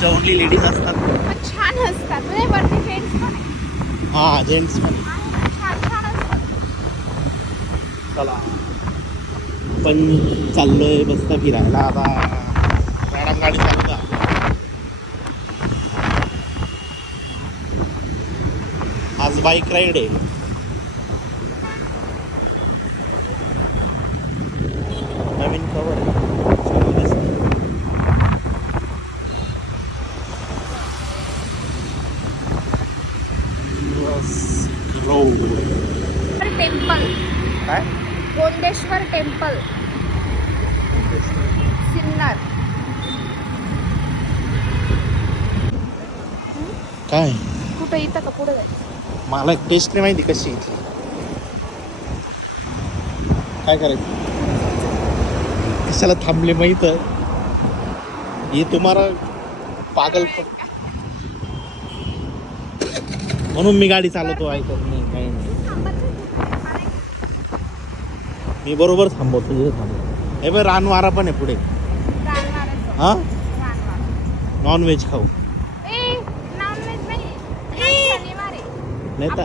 तिच्या only ladies असतात. पण छान असतात म्हणजे वरती जेंट्स पण आहे. हा जेंट्स पण. छान छान असतात. चला पण चाललोय मस्त फिरायला आता. मॅडम गाडी चालू का? आज बाईक राईड आहे. नवीन कवर छान दिसतं. टेम्पल काय गोंडेश्वर टेम्पल सिन्नर. काय कुठं इथं का पुढे जायचं? मला एक टेस्ट नाही माहिती कशी इथली. काय करायचं कशाला थांबले माहित हे तुम्हाला पागल म्हणून मी गाडी चालवतो. ऐकत नाही काही नाही. मी बरोबर थांबवतो तुझे थांबव. हे बघ रानवारा पण आहे पुढे. हा नॉन व्हेज खाऊ नाही तर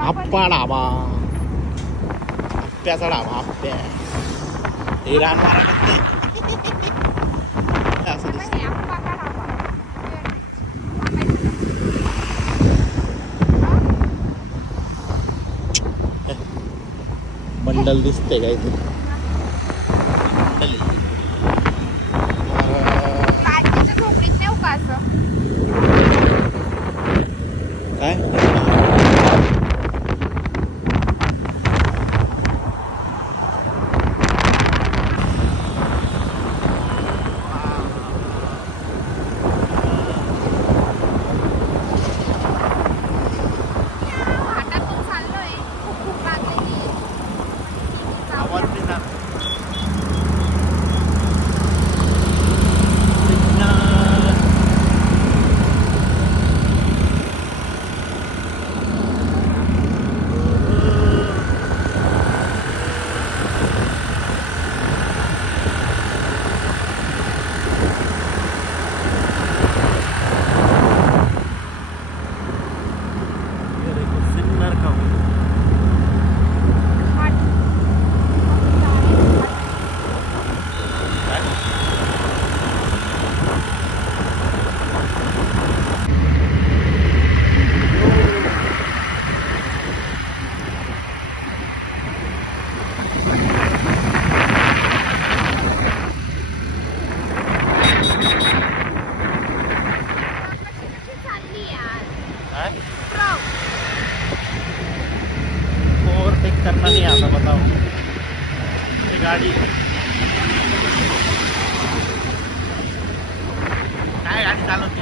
आप्पा डाबा. आप्प्याचा डाबा आप्प्या. हे रानवारा असं दिसतं. बंडल दिसते काय ते काय ओव्हरटेक करना नहीं आता बताओ. ये गाड़ी काय गाडी चालवते.